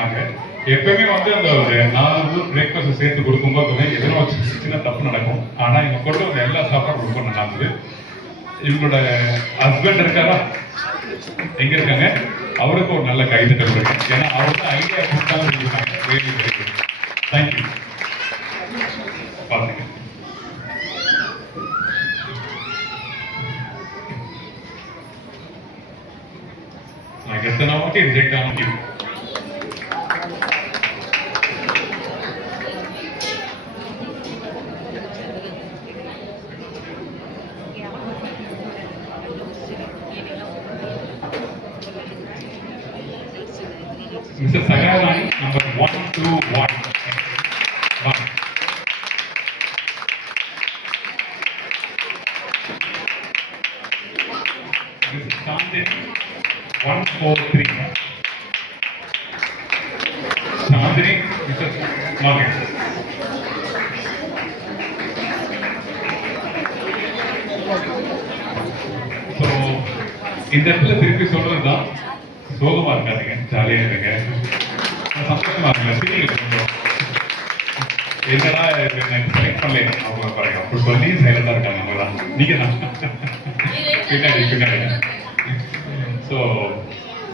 பண்ணாங்க. எப்பவுமே வந்து அந்த ஒரு 4 பிரேக்ஃபாஸ்ட் சேர்த்து கொடுக்கும்போது எதனா ஒரு சின்ன தப்பு நடக்கும். ஆனா இவங்க கொண்டு வந்த எல்லா சாப்பாடும் ரொம்ப நல்லா இருந்தது. இவங்களோட ஹஸ்பண்ட் இருக்காரா, எங்க இருக்காங்க, அவருக்கு ஒரு நல்ல கைதட்டல் இருக்கு. ஏன்னா அவர் தான் ஐடியா கொடுத்தாலும் இருக்காங்க. Very very good. தேங்க்யூ. பாருங்க. நான் எத்தனை வாட்டி ரிஜெக்ட் ஆகும். Mr. Sagarani, number 121. Mrs. Chandini, 143. Chandini, Mrs. Morgan. So, இந்த இடத்துல திருப்பி சொல்றதுதான், சோகமா இருக்காதீங்க, ஜாலியா இருங்க, சந்தோஷமா இருங்க, சிரிங்க. என்னடா செலக்ட் பண்ணல அவங்க பாருங்க, அப்படி சொல்லி சைலண்டா இருக்காங்க. அவங்கதான் நீங்க தான் பின்னாடி பின்னாடி. ஸோ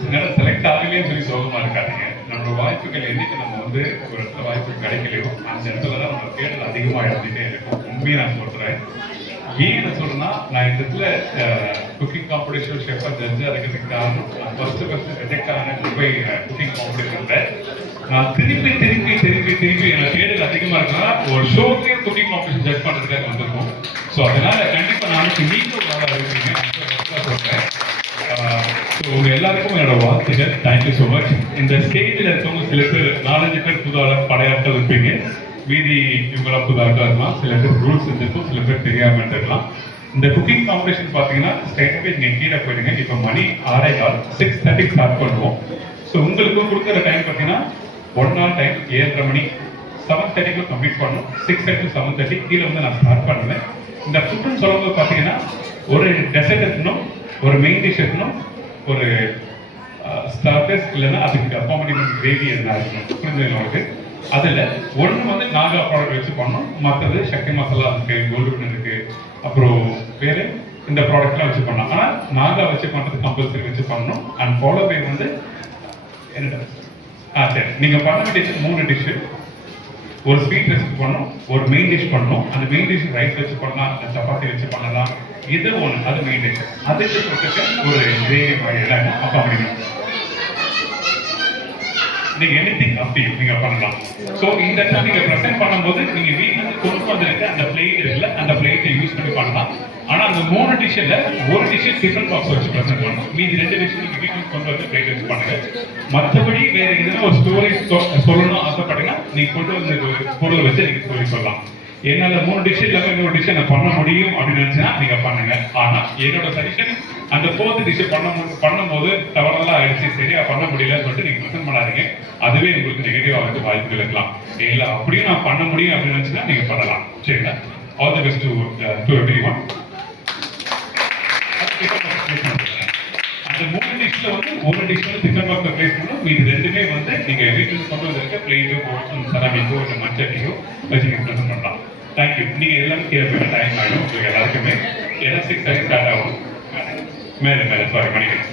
என்னால் செலக்ட் ஆகலைன்னு சொல்லி சோகமா இருக்காதீங்க. நம்மளோட வாய்ப்புகள் என்னைக்கு நம்ம வந்து ஒரு இடத்துல வாய்ப்பு கிடைக்கலையோ அந்த இடத்துல தான் நம்ம தேடல் அதிகமாக இருந்துகிட்டே இருக்கும். உண்மையை நான் சொல்றேன். ஏன் என்ன சொல்றேன்னா, நான் இந்த இடத்துல குக்கிங் காம்படிஷன் ஷெஃபா ஜட்ஜா இருக்கிறதுக்கு காரணம், ஃபர்ஸ்ட் ரிஜெக்ட் ஆன போய் குக்கிங் காம்படிஷன்ல நான் திருப்பி திருப்பி திருப்பி திருப்பி என்னோட தேடல் அதிகமா இருக்குன்னா ஒரு ஷோக்கே குக்கிங் காம்படிஷன் ஜட்ஜ் பண்றதுக்காக வந்திருக்கும். ஸோ அதனால கண்டிப்பா நாளைக்கு நீங்களும் நல்லா இருக்கீங்க சொல்றேன். உங்க எல்லாருக்கும் என்னோட வாழ்த்துக்கள். Thank you so much. இந்த ஸ்டேஜில் இருக்கவங்க சில பேர் 4-5 பேர் புது படையாட்கள் இருப்பீங்க. மீதி இவங்களா புதாட்கள் இருக்கலாம். சில பேர் ரூல்ஸ் இருந்திருக்கும், சில பேர் தெரியாம இருந்திருக்கலாம். இந்த குக்கிங் காம்படிஷன் பார்த்தீங்கன்னா ஸ்ட்ரைட்டாகவே நீங்கள் கீழே போயிடுங்க. இப்போ மணி 6:15, 6:30 ஸ்டார்ட் பண்ணுவோம். ஸோ உங்களுக்கு கொடுக்குற டைம் பார்த்தீங்கன்னா 1 hour டைம், 7:30 மணி, 7:30 கம்ப்ளீட் பண்ணணும். 6:30 to 7:30 கீழே வந்து நான் ஸ்டார்ட் பண்ணுவேன். இந்த ஃபுட்டுன்னு சொல்லும்போது பார்த்தீங்கன்னா ஒரு டெசர்ட் இருக்கணும், ஒரு மெயின் டிஷ் இருக்கணும், ஒரு ஸ்டார்டர்ஸ் இல்லைன்னா அதுக்கு அக்காமடேட் கிரேவி எதுனா இருக்கணும். புரிஞ்சுங்க உங்களுக்கு? அதில் ஒன்று வந்து நாகா ப்ராடக்ட் வச்சு பண்ணணும், மற்றது சக்தி மசாலா இருக்கு, கோல்டு இருக்கு, அப்புறம் வேறு இந்த ப்ராடக்ட்லாம் வச்சு பண்ணலாம். ஆனால் நாகா வச்சு பண்ணுறது கம்பல்சரி வச்சு பண்ணணும். அண்ட் ஃபாலோ பை வந்து என்ன சரி, நீங்கள் பண்ண வேண்டிய 3 டிஷ்ஷு. ஒரு ஸ்வீட் ரெசிபி பண்ணணும், ஒரு மெயின் டிஷ் பண்ணணும். அந்த மெயின் டிஷ் ரைஸ் வச்சு பண்ணலாம், சப்பாத்தி வச்சு பண்ணலாம், இது ஒன்று, அது மெயின் டிஷ். அதுக்கு கொடுத்துட்டு ஒரு கிரேவி மாதிரி அப்போ அப்படிங்க நீங்க எனிதிங் அப்படி நீங்க பண்ணலாம். ஸோ இந்த இடத்துல நீங்க ப்ரெசென்ட் பண்ணும்போது நீங்க வீட்டுல கொண்டு வந்திருக்க அந்த பிளேட் இருக்குல்ல, அந்த பிளேட்டை யூஸ் பண்ணி பண்ணலாம். ஆனா அந்த 3 டிஷ்ல ஒரு டிஷ் டிஃபன் பாக்ஸ் வச்சு ப்ரெசென்ட் பண்ணணும். மீதி 2 டிஷ் நீங்க வீட்டுக்கு கொண்டு வந்து பிளேட் வச்சு பண்ணுங்க. மற்றபடி வேற எதுனா ஒரு ஸ்டோரி சொல்லணும் ஆசைப்பட்டீங்கன்னா நீங்க கொண்டு வந்து பொருளை வச்சு நீங்க ஸ்டோரி சொல்லலாம். என்னால 3 டிஷ் இல்லாம இன்னொரு டிஷ் நான் பண்ண முடியும் அப்படின்னு நினைச்சா நீங்க பண்ணுங்க. ஆனா என்னோட சஜஷன், அந்த 4th டிஷ் பண்ணும்போது தவறெல்லாம் ஆயிடுச்சு, சரியா பண்ண முடியலன்னு சொல்லிட்டு நீங்க ப்ரெசென்ட் பண்ணாதீங்க. அதுவே உங்களுக்கு நெகட்டிவ் ஆகிறதுக்கு வாய்ப்புகள் இருக்கலாம். இல்ல அப்படியும் நான் பண்ண முடியும் அப்படின்னு நினைச்சுன்னா நீங்க பண்ணலாம். சரிங்களா? All the best to everyone. அந்த 3 டிஷ்ல வந்து ஒரு டிஷ் வந்து டிஃபன் பாக்ஸ்ல பிளேஸ் பண்ணணும். மீதி 2மே வந்து நீங்க வீட்டுக்கு கொண்டு வந்திருக்க பிளேட்டோ, சராமிக்கோ இல்லை மஞ்சட்டியோ வச்சு நீங்க ப்ரெசென்ட் பண்ணலாம். தேங்க்யூ. நீங்க எல்லாரும் கேட்க டைம் ஆகிடும் உங்களுக்கு எல்லாருக்குமே. 6:30 ஸ்டார்ட் ஆகும். மேலே சாரி பண்ணிக்கிறேன்.